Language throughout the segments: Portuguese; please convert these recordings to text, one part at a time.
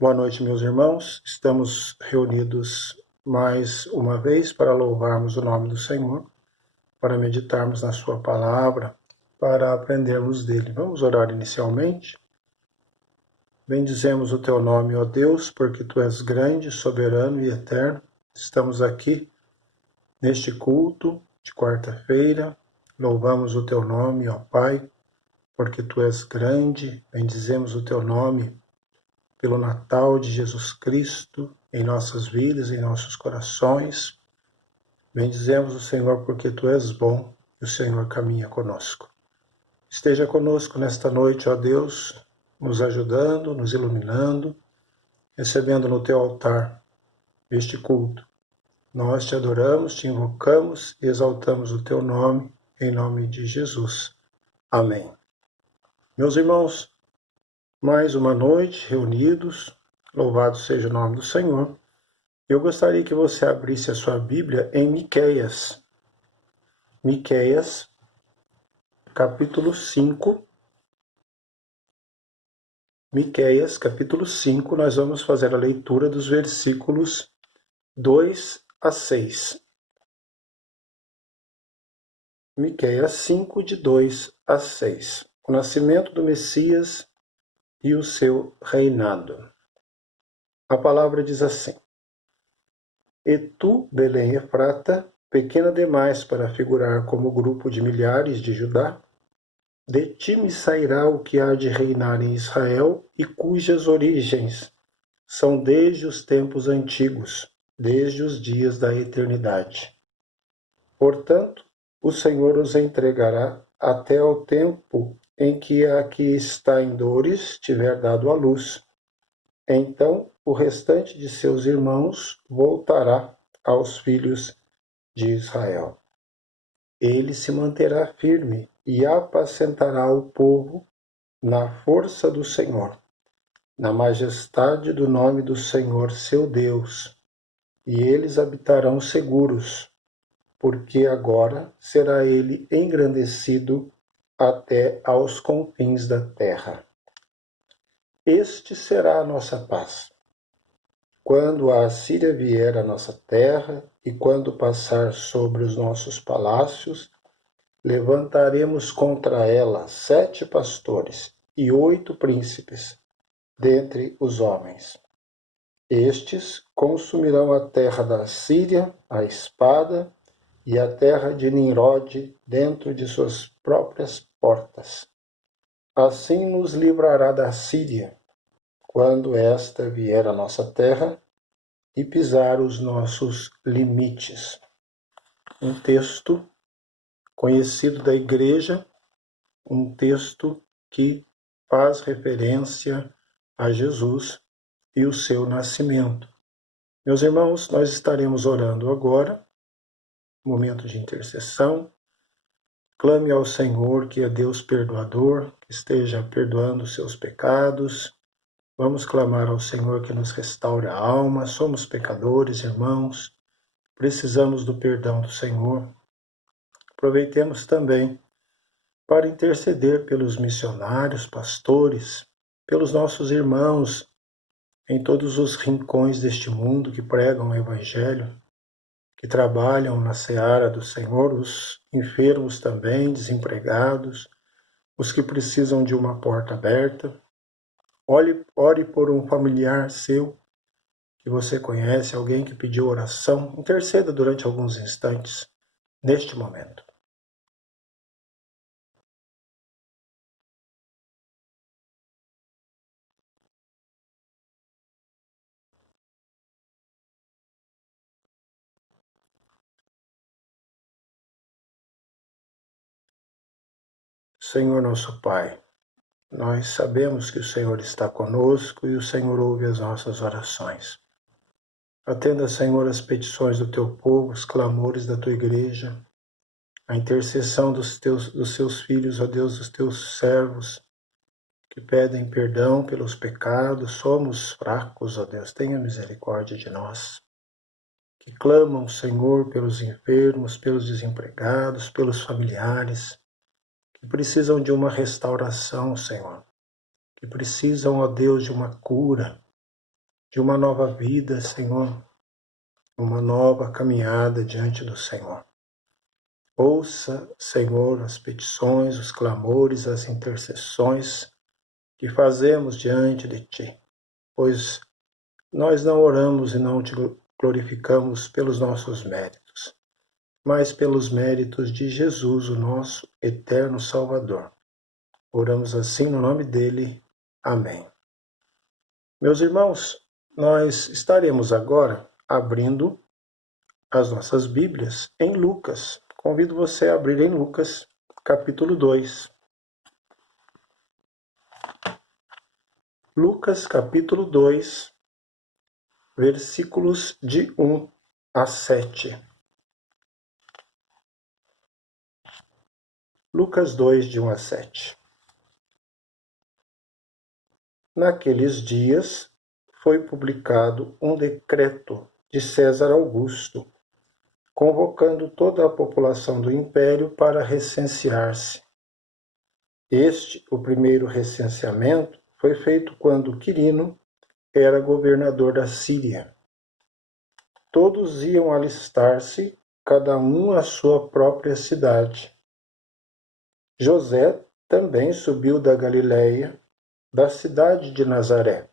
Boa noite, meus irmãos. Estamos reunidos mais uma vez para louvarmos o nome do Senhor, para meditarmos na sua palavra, para aprendermos dele. Vamos orar inicialmente. Bendizemos o teu nome, ó Deus, porque tu és grande, soberano e eterno. Estamos aqui neste culto de quarta-feira. Louvamos o teu nome, ó Pai, porque tu és grande. Bendizemos o teu nome pelo Natal de Jesus Cristo em nossas vidas, em nossos corações. Bendizemos o Senhor porque tu és bom e o Senhor caminha conosco. Esteja conosco nesta noite, ó Deus, nos ajudando, nos iluminando, recebendo no teu altar este culto. Nós te adoramos, te invocamos e exaltamos o teu nome, em nome de Jesus. Amém. Meus irmãos, mais uma noite reunidos, louvado seja o nome do Senhor. Eu gostaria que você abrisse a sua Bíblia em Miqueias. Miqueias, capítulo 5. Miqueias, capítulo 5, nós vamos fazer a leitura dos versículos 2 a 6. Miqueias 5, de 2 a 6. O nascimento do Messias e o seu reinado. A palavra diz assim: E tu, Belém Efrata, pequena demais para figurar como grupo de milhares de Judá, de ti me sairá o que há de reinar em Israel e cujas origens são desde os tempos antigos, desde os dias da eternidade. Portanto, o Senhor os entregará até ao tempo em que a que está em dores tiver dado à luz. Então, o restante de seus irmãos voltará aos filhos de Israel. Ele se manterá firme e apacentará o povo na força do Senhor, na majestade do nome do Senhor seu Deus, e eles habitarão seguros, porque agora será ele engrandecido até aos confins da terra. Este será a nossa paz. Quando a Assíria vier à nossa terra e quando passar sobre os nossos palácios, levantaremos contra ela 7 pastores e 8 príncipes dentre os homens. Estes consumirão a terra da Síria, a espada, e a terra de Nimrode dentro de suas próprias portas. Assim nos livrará da Síria, quando esta vier à nossa terra e pisar os nossos limites. Um texto conhecido da igreja, um texto que faz referência a Jesus e o seu nascimento. Meus irmãos, nós estaremos orando agora, momento de intercessão. Clame ao Senhor, que é Deus perdoador, que esteja perdoando os seus pecados. Vamos clamar ao Senhor que nos restaure a alma. Somos pecadores, irmãos. Precisamos do perdão do Senhor. Aproveitemos também para interceder pelos missionários, pastores, pelos nossos irmãos em todos os rincões deste mundo que pregam o Evangelho, que trabalham na seara do Senhor, os enfermos também, desempregados, os que precisam de uma porta aberta. Ore por um familiar seu que você conhece, alguém que pediu oração. Interceda durante alguns instantes neste momento. Senhor nosso Pai, nós sabemos que o Senhor está conosco e o Senhor ouve as nossas orações. Atenda, Senhor, as petições do teu povo, os clamores da tua igreja, a intercessão dos seus filhos, ó Deus, dos teus servos, que pedem perdão pelos pecados. Somos fracos, ó Deus, tenha misericórdia de nós. Que clamam, Senhor, pelos enfermos, pelos desempregados, pelos familiares, que precisam de uma restauração, Senhor, que precisam, ó Deus, de uma cura. de uma nova vida, Senhor, uma nova caminhada diante do Senhor. Ouça, Senhor, as petições, os clamores, as intercessões que fazemos diante de Ti, pois nós não oramos e não Te glorificamos pelos nossos méritos, mas pelos méritos de Jesus, o nosso eterno Salvador. Oramos assim no nome dele. Amém. Meus irmãos, nós estaremos agora abrindo as nossas Bíblias em Lucas. Convido você a abrir em Lucas, capítulo 2. Lucas, capítulo 2, versículos de 1 a 7. Lucas 2, de 1 a 7. Naqueles dias foi publicado um decreto de César Augusto, convocando toda a população do império para recensear-se. O primeiro recenseamento, foi feito quando Quirino era governador da Síria. Todos iam alistar-se, cada um à sua própria cidade. José também subiu da Galiléia, da cidade de Nazaré,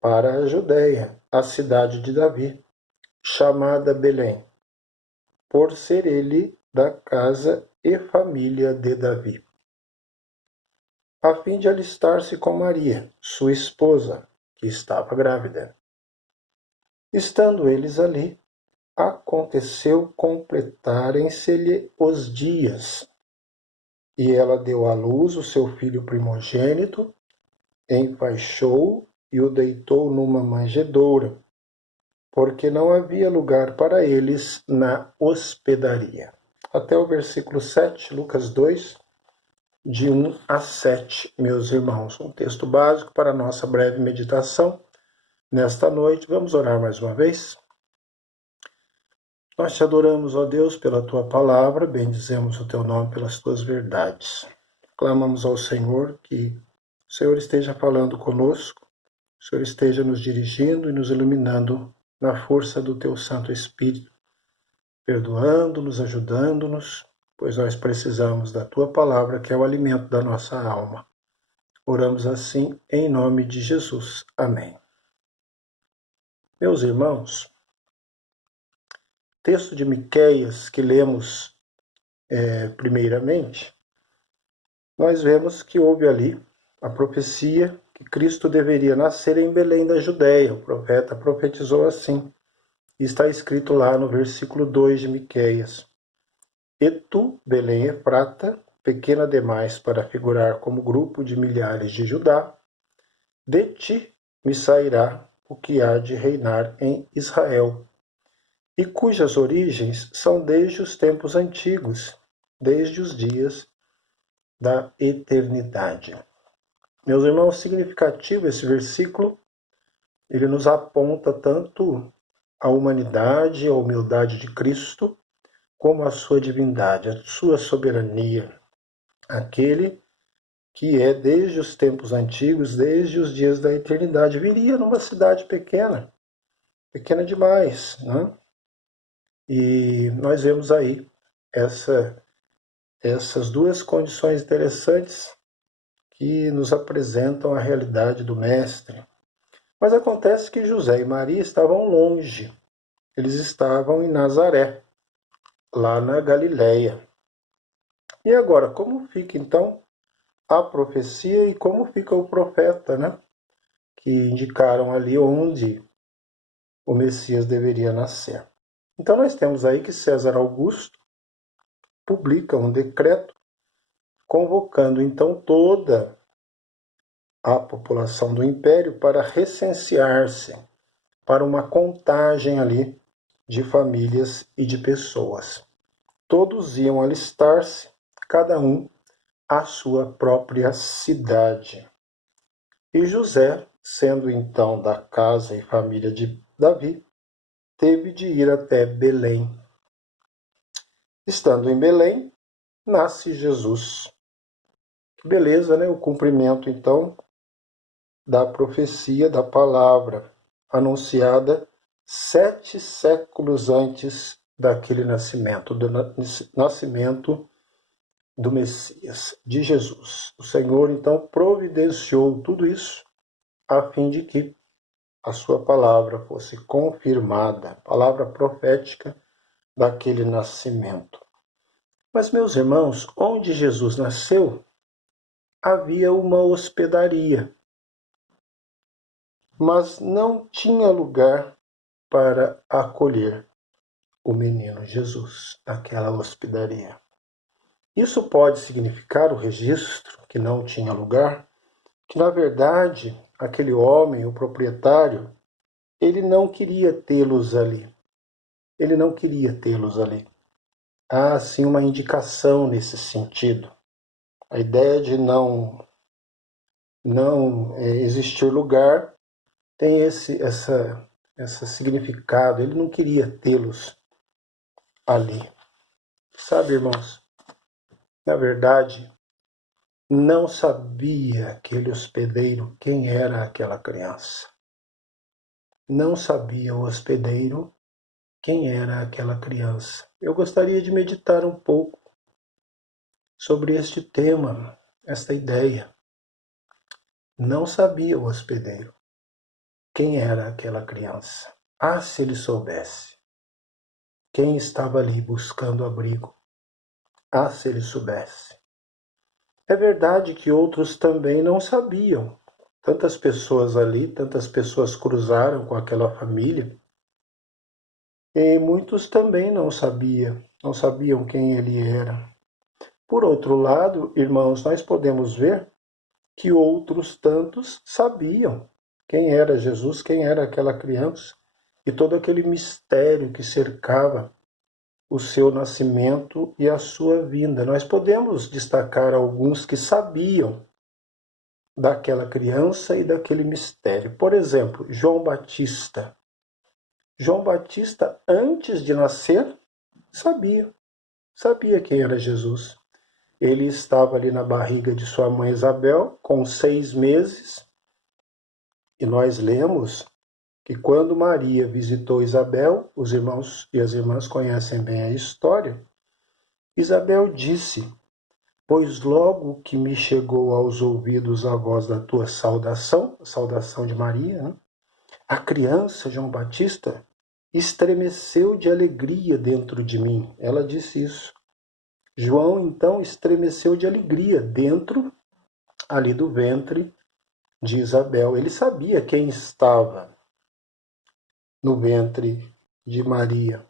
para a Judéia, a cidade de Davi, chamada Belém, por ser ele da casa e família de Davi, a fim de alistar-se com Maria, sua esposa, que estava grávida. Estando eles ali, aconteceu completarem-se-lhe os dias, e ela deu à luz o seu filho primogênito, enfaixou-o e o deitou numa manjedoura, porque não havia lugar para eles na hospedaria. Até o versículo 7, Lucas 2, de 1 a 7, meus irmãos. Um texto básico para a nossa breve meditação nesta noite. Vamos orar mais uma vez? Nós te adoramos, ó Deus, pela tua palavra, bendizemos o teu nome pelas tuas verdades. Clamamos ao Senhor que o Senhor esteja falando conosco, o Senhor esteja nos dirigindo e nos iluminando na força do teu Santo Espírito, perdoando-nos, ajudando-nos, pois nós precisamos da tua palavra, que é o alimento da nossa alma. Oramos assim em nome de Jesus. Amém. Meus irmãos, texto de Miqueias que lemos primeiramente, nós vemos que houve ali a profecia que Cristo deveria nascer em Belém da Judéia. O profeta profetizou assim. Está escrito lá no versículo 2 de Miqueias: E tu, Belém Efrata, pequena demais para figurar como grupo de milhares de Judá, de ti me sairá o que há de reinar em Israel, e cujas origens são desde os tempos antigos, desde os dias da eternidade. Meus irmãos, significativo esse versículo, ele nos aponta tanto a humanidade, a humildade de Cristo, como a sua divindade, a sua soberania, aquele que é desde os tempos antigos, desde os dias da eternidade, viria numa cidade pequena, pequena demais, né? E nós vemos aí essas duas condições interessantes que nos apresentam a realidade do Mestre. Mas acontece que José e Maria estavam longe. Eles estavam em Nazaré, lá na Galiléia. E agora, como fica então a profecia e como fica o profeta, né? Que indicaram ali onde o Messias deveria nascer. Então nós temos aí que César Augusto publica um decreto convocando então toda a população do império para recensear-se, para uma contagem ali de famílias e de pessoas. Todos iam alistar-se, cada um à sua própria cidade. E José, sendo então da casa e família de Davi, teve de ir até Belém. Estando em Belém, nasce Jesus. Que beleza, né? O cumprimento, então, da profecia, da palavra. anunciada 7 séculos antes daquele nascimento, do nascimento do Messias, de Jesus. O Senhor, então, providenciou tudo isso a fim de que a sua palavra fosse confirmada, palavra profética daquele nascimento. Mas, meus irmãos, onde Jesus nasceu, havia uma hospedaria, mas não tinha lugar para acolher o menino Jesus naquela hospedaria. Isso pode significar o registro que não tinha lugar, que na verdade aquele homem, o proprietário, ele não queria tê-los ali. Ele não queria tê-los ali. Há sim uma indicação nesse sentido. A ideia de não existir lugar tem esse significado. Ele não queria tê-los ali. Sabe, irmãos, na verdade, não sabia aquele hospedeiro quem era aquela criança. Não sabia o hospedeiro quem era aquela criança. Eu gostaria de meditar um pouco sobre este tema, esta ideia. Não sabia o hospedeiro quem era aquela criança. Ah, se ele soubesse quem estava ali buscando abrigo. Ah, se ele soubesse. É verdade que outros também não sabiam. Tantas pessoas ali, tantas pessoas cruzaram com aquela família, e muitos também não sabiam quem ele era. Por outro lado, irmãos, nós podemos ver que outros tantos sabiam quem era Jesus, quem era aquela criança, e todo aquele mistério que cercava o seu nascimento e a sua vinda. Nós podemos destacar alguns que sabiam daquela criança e daquele mistério. Por exemplo, João Batista. João Batista, antes de nascer, sabia quem era Jesus. Ele estava ali na barriga de sua mãe Isabel, com 6 meses, e nós lemos que quando Maria visitou Isabel, os irmãos e as irmãs conhecem bem a história, Isabel disse: pois logo que me chegou aos ouvidos a voz da tua saudação, a saudação de Maria, né? A criança, João Batista, estremeceu de alegria dentro de mim. Ela disse isso. João, então, estremeceu de alegria dentro ali do ventre de Isabel. Ele sabia quem estava no ventre de Maria.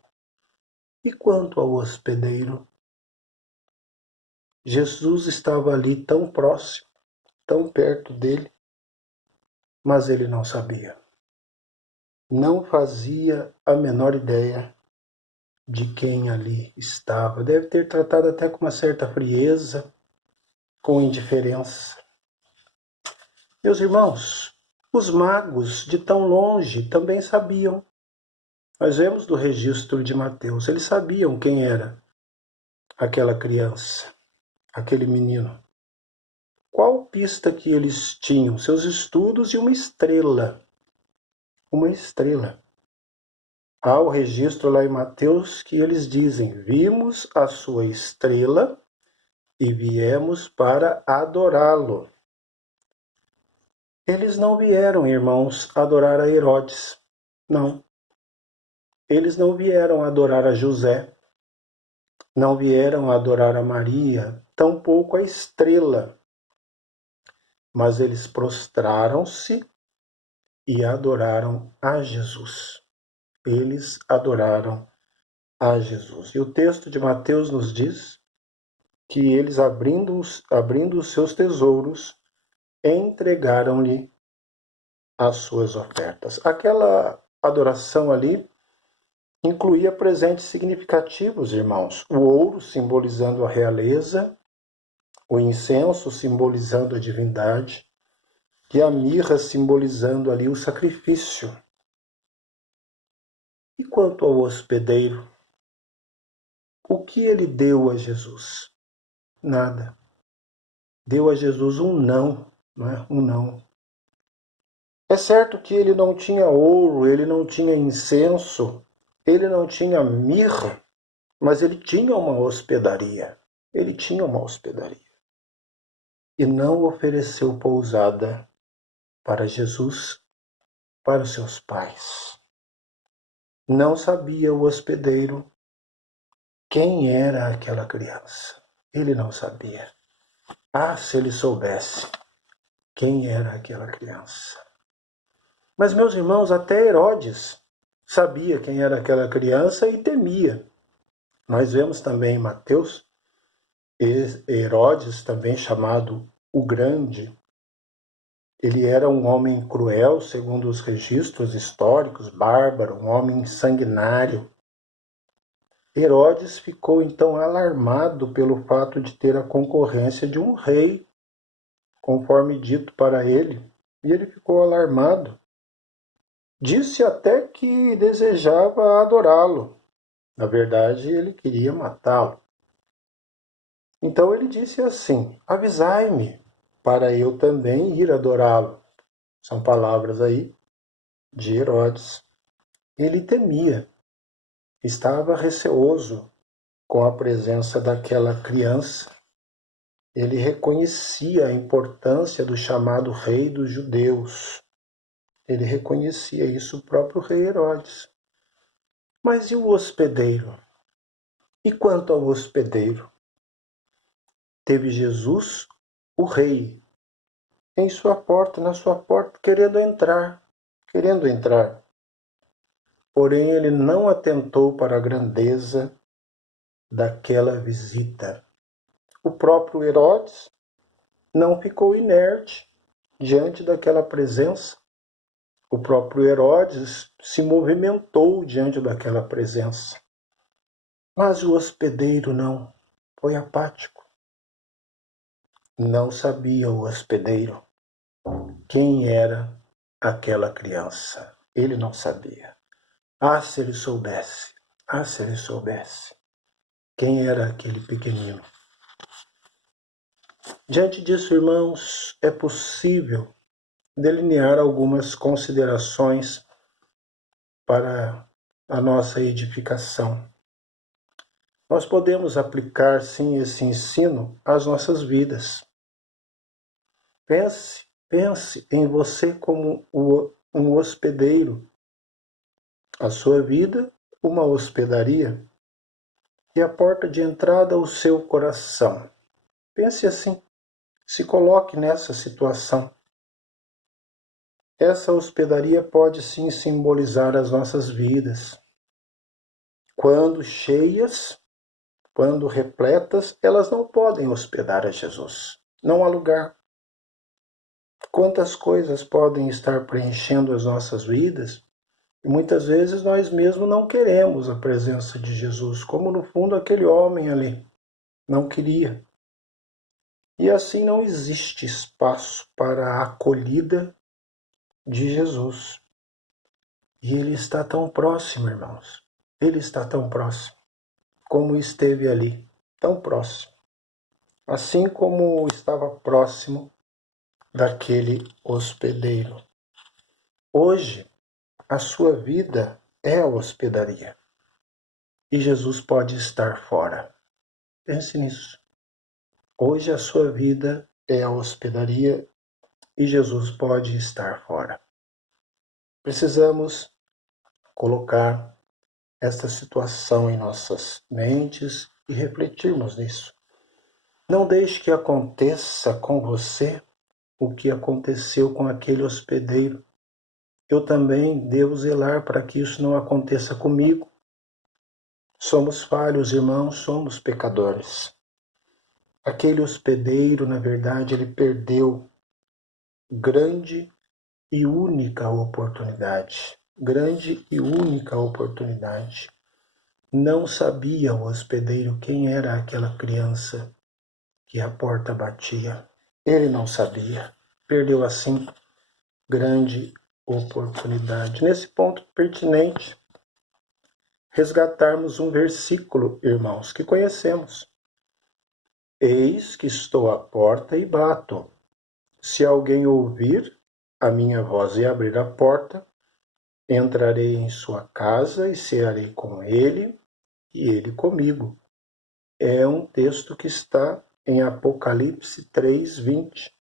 E quanto ao hospedeiro? Jesus estava ali tão próximo, tão perto dele, mas ele não sabia. Não fazia a menor ideia de quem ali estava. Deve ter tratado até com uma certa frieza, com indiferença. Meus irmãos, os magos de tão longe também sabiam. Nós vemos do registro de Mateus, eles sabiam quem era aquela criança, aquele menino. Qual pista que eles tinham? Seus estudos e uma estrela. Uma estrela. Há o registro lá em Mateus que eles dizem: vimos a sua estrela e viemos para adorá-lo. Eles não vieram, irmãos, adorar a Herodes. Não. Eles não vieram adorar a José. Não vieram adorar a Maria, tampouco a estrela. Mas eles prostraram-se e adoraram a Jesus. Eles adoraram a Jesus. E o texto de Mateus nos diz que eles, abrindo os seus tesouros, entregaram-lhe as suas ofertas. Aquela adoração ali incluía presentes significativos, irmãos. O ouro simbolizando a realeza, o incenso simbolizando a divindade e a mirra simbolizando ali o sacrifício. E quanto ao hospedeiro, o que ele deu a Jesus? Nada. Deu a Jesus um não, não é? Um não. É certo que ele não tinha ouro, ele não tinha incenso, ele não tinha mirra, mas ele tinha uma hospedaria. Ele tinha uma hospedaria. E não ofereceu pousada para Jesus, para os seus pais. Não sabia o hospedeiro quem era aquela criança. Ele não sabia. Ah, se ele soubesse quem era aquela criança. Mas, meus irmãos, até Herodes sabia quem era aquela criança e temia. Nós vemos também em Mateus, Herodes, também chamado o Grande. Ele era um homem cruel, segundo os registros históricos, bárbaro, um homem sanguinário. Herodes ficou então alarmado pelo fato de ter a concorrência de um rei, conforme dito para ele, e ele ficou alarmado. Disse até que desejava adorá-lo. Na verdade, ele queria matá-lo. Então ele disse assim: avisai-me, para eu também ir adorá-lo. São palavras aí de Herodes. Ele temia, estava receoso com a presença daquela criança. Ele reconhecia a importância do chamado rei dos judeus. Ele reconhecia isso, o próprio rei Herodes. Mas e o hospedeiro? E quanto ao hospedeiro? Teve Jesus, o rei, em sua porta, na sua porta, querendo entrar. Porém, ele não atentou para a grandeza daquela visita. O próprio Herodes não ficou inerte diante daquela presença. O próprio Herodes se movimentou diante daquela presença. Mas o hospedeiro não, foi apático. Não sabia o hospedeiro quem era aquela criança. Ele não sabia. Ah, se ele soubesse! Ah, se ele soubesse! Quem era aquele pequenino? Diante disso, irmãos, é possível delinear algumas considerações para a nossa edificação. Nós podemos aplicar, sim, esse ensino às nossas vidas. Pense em você como um hospedeiro. A sua vida, uma hospedaria. E a porta de entrada, o seu coração. Pense assim. Se coloque nessa situação. Essa hospedaria pode sim simbolizar as nossas vidas. Quando cheias, quando repletas, elas não podem hospedar a Jesus. Não há lugar. Quantas coisas podem estar preenchendo as nossas vidas e muitas vezes nós mesmos não queremos a presença de Jesus, como no fundo aquele homem ali não queria. E assim não existe espaço para a acolhida de Jesus. E ele está tão próximo, irmãos. Ele está tão próximo, como esteve ali, tão próximo. Assim como estava próximo daquele hospedeiro. Hoje, a sua vida é a hospedaria. E Jesus pode estar fora. Pense nisso. Hoje a sua vida é a hospedaria e Jesus pode estar fora. Precisamos colocar esta situação em nossas mentes e refletirmos nisso. Não deixe que aconteça com você o que aconteceu com aquele hospedeiro. Eu também devo zelar para que isso não aconteça comigo. Somos falhos, irmãos, somos pecadores. Aquele hospedeiro, na verdade, ele perdeu grande e única oportunidade. Grande e única oportunidade. Não sabia o hospedeiro quem era aquela criança que a porta batia. Ele não sabia. Perdeu assim grande oportunidade. Nesse ponto pertinente, resgatarmos um versículo, irmãos, que conhecemos. Eis que estou à porta e bato. Se alguém ouvir a minha voz e abrir a porta, entrarei em sua casa e cearei com ele e ele comigo. É um texto que está em Apocalipse 3:20.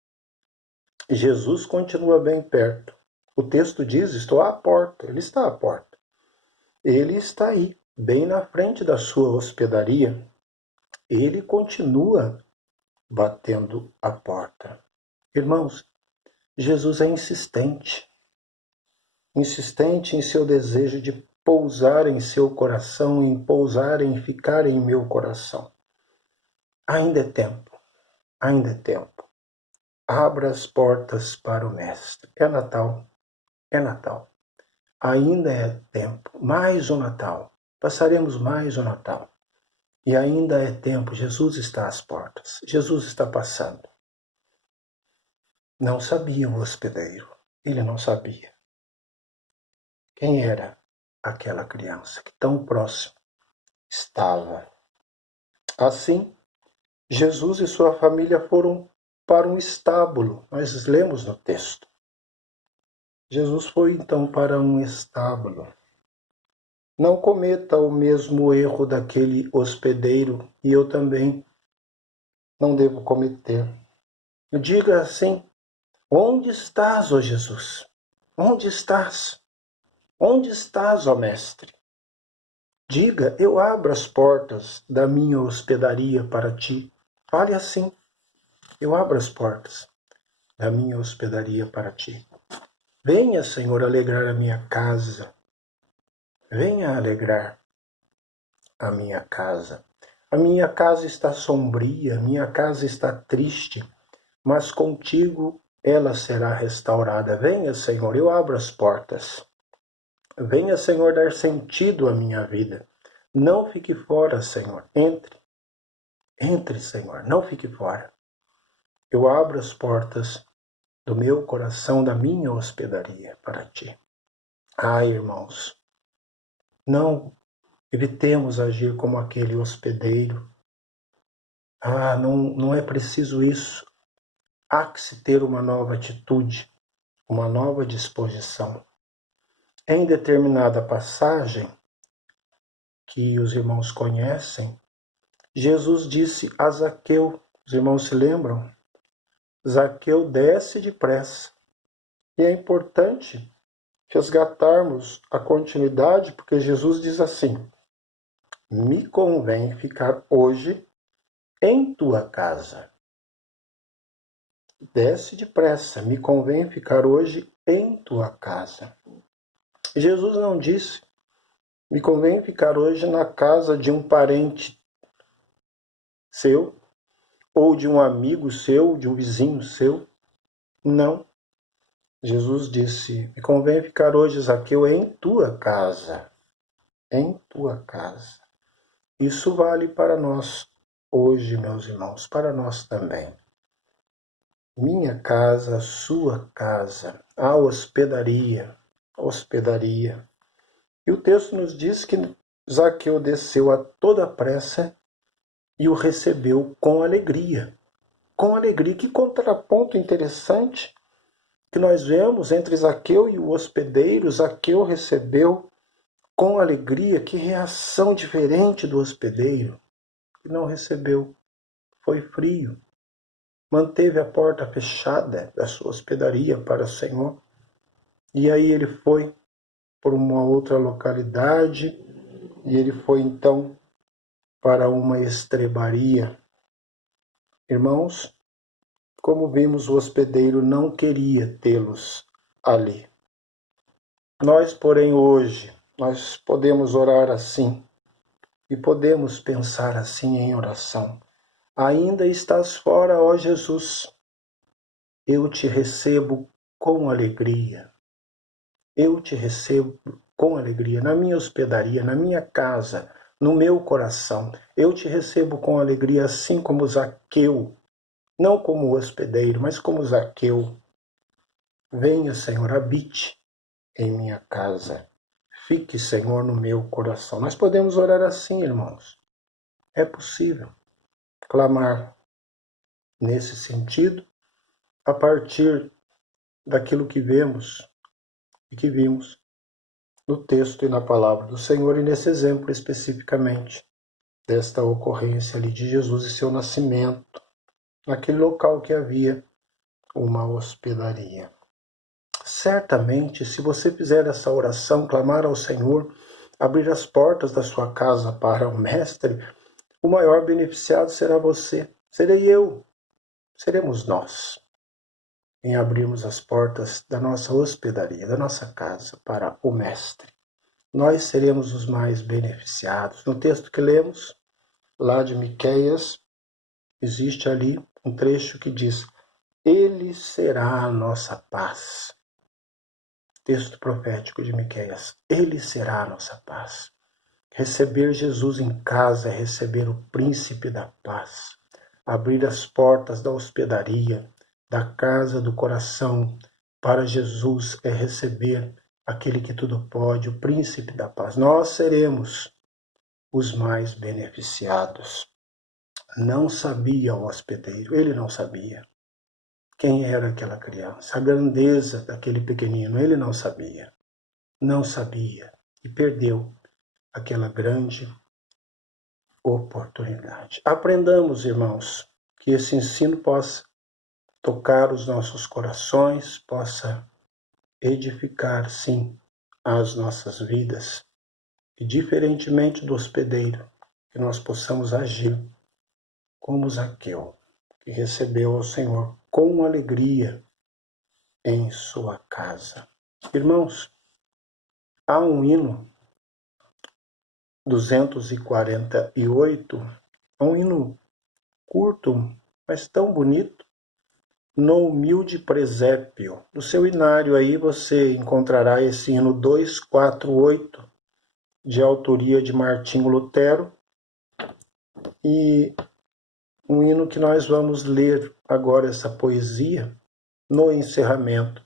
Jesus continua bem perto. O texto diz: estou à porta. Ele está à porta. Ele está aí, bem na frente da sua hospedaria. Ele continua batendo a porta. Irmãos, Jesus é insistente. Insistente em seu desejo de pousar em seu coração, em pousar, em ficar em meu coração. Ainda é tempo. Ainda é tempo. Abra as portas para o Mestre. É Natal. É Natal. Ainda é tempo. Mais um Natal. Passaremos mais um Natal. E ainda é tempo. Jesus está às portas. Jesus está passando. Não sabia o hospedeiro. Ele não sabia. Quem era aquela criança que tão próximo estava? Assim, Jesus e sua família foram para um estábulo. Nós lemos no texto. Jesus foi então para um estábulo. Não cometa o mesmo erro daquele hospedeiro, e eu também não devo cometer. Diga assim: onde estás, ó Jesus? Onde estás? Onde estás, ó Mestre? Diga: eu abro as portas da minha hospedaria para ti. Fale assim: eu abro as portas da minha hospedaria para ti. Venha, Senhor, alegrar a minha casa. Venha alegrar a minha casa. A minha casa está sombria, a minha casa está triste, mas contigo ela será restaurada. Venha, Senhor, eu abro as portas. Venha, Senhor, dar sentido à minha vida. Não fique fora, Senhor. Entre. Entre, Senhor. Não fique fora. Eu abro as portas do meu coração, da minha hospedaria para ti. Ai, irmãos, não evitemos agir como aquele hospedeiro. Não é preciso isso. Há que se ter uma nova atitude, uma nova disposição. Em determinada passagem, que os irmãos conhecem, Jesus disse a Zaqueu, os irmãos se lembram? Zaqueu, desce depressa. E é importante resgatarmos a continuidade, porque Jesus diz assim: me convém ficar hoje em tua casa. Desce depressa, me convém ficar hoje em tua casa. Jesus não disse: me convém ficar hoje na casa de um parente seu, ou de um amigo seu, de um vizinho seu. Não. Jesus disse: me convém ficar hoje, Zaqueu, em tua casa. Em tua casa. Isso vale para nós hoje, meus irmãos, para nós também. Minha casa, sua casa, a hospedaria, hospedaria. E o texto nos diz que Zaqueu desceu a toda pressa e o recebeu com alegria. Com alegria. Que contraponto interessante que nós vemos entre Zaqueu e o hospedeiro. Zaqueu recebeu com alegria. Que reação diferente do hospedeiro, que não recebeu. Foi frio. Manteve a porta fechada da sua hospedaria para o Senhor. E aí ele foi por uma outra localidade, e ele foi então para uma estrebaria. Irmãos, como vimos, o hospedeiro não queria tê-los ali. Nós, porém, hoje, nós podemos orar assim, e podemos pensar assim em oração. Ainda estás fora, ó Jesus. Eu te recebo com alegria. Eu te recebo com alegria na minha hospedaria, na minha casa, no meu coração. Eu te recebo com alegria, assim como Zaqueu, não como hospedeiro, mas como Zaqueu. Venha, Senhor, habite em minha casa. Fique, Senhor, no meu coração. Nós podemos orar assim, irmãos. É possível clamar nesse sentido a partir daquilo que vemos e que vimos no texto e na palavra do Senhor, e nesse exemplo especificamente desta ocorrência ali de Jesus e seu nascimento, naquele local que havia uma hospedaria. Certamente, se você fizer essa oração, clamar ao Senhor, abrir as portas da sua casa para o Mestre, o maior beneficiado será você, serei eu, seremos nós, em abrirmos as portas da nossa hospedaria, da nossa casa para o Mestre. Nós seremos os mais beneficiados. No texto que lemos, lá de Miqueias, existe ali um trecho que diz: Ele será a nossa paz. Texto profético de Miqueias. Ele será a nossa paz. Receber Jesus em casa é receber o príncipe da paz. Abrir as portas da hospedaria, da casa do coração, para Jesus é receber aquele que tudo pode, o príncipe da paz. Nós seremos os mais beneficiados. Não sabia o hospedeiro, ele não sabia quem era aquela criança, a grandeza daquele pequenino, ele não sabia e perdeu aquela grande oportunidade. Aprendamos, irmãos, que esse ensino possa tocar os nossos corações, possa edificar, sim, as nossas vidas, e diferentemente do hospedeiro, que nós possamos agir como Zaqueu, que recebeu ao Senhor com alegria em sua casa. Irmãos, há um hino 248, um hino curto, mas tão bonito, no humilde presépio. No seu inário aí você encontrará esse hino 248, de autoria de Martinho Lutero, e um hino que nós vamos ler agora, essa poesia, no encerramento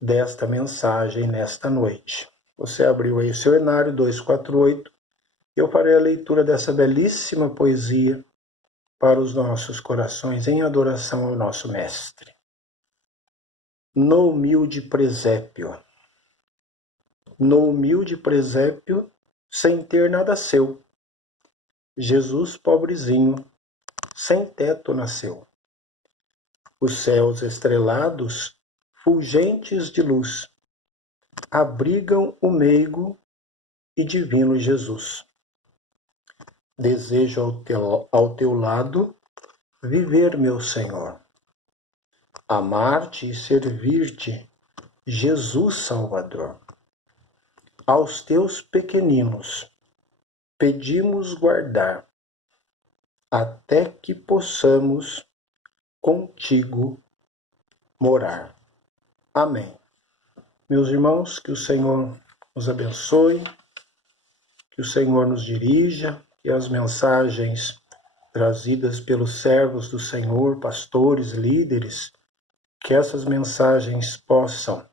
desta mensagem nesta noite. Você abriu aí o seu inário 248, e eu farei a leitura dessa belíssima poesia para os nossos corações em adoração ao nosso Mestre. No humilde presépio. No humilde presépio, sem ter nada seu, Jesus pobrezinho, sem teto nasceu. Os céus estrelados, fulgentes de luz, abrigam o meigo e divino Jesus. Desejo ao teu lado viver, meu Senhor, amar-te e servir-te, Jesus Salvador. Aos teus pequeninos pedimos guardar, até que possamos contigo morar. Amém. Meus irmãos, que o Senhor nos abençoe, que o Senhor nos dirija, que as mensagens trazidas pelos servos do Senhor, pastores, líderes, que essas mensagens possam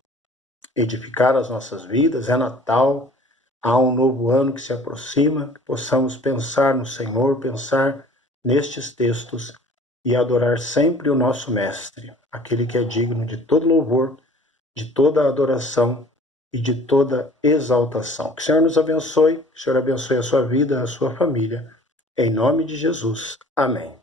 edificar as nossas vidas. É Natal, há um novo ano que se aproxima, que possamos pensar no Senhor, pensar nestes textos e adorar sempre o nosso Mestre, aquele que é digno de todo louvor, de toda adoração e de toda exaltação. Que o Senhor nos abençoe, que o Senhor abençoe a sua vida, a sua família. Em nome de Jesus. Amém.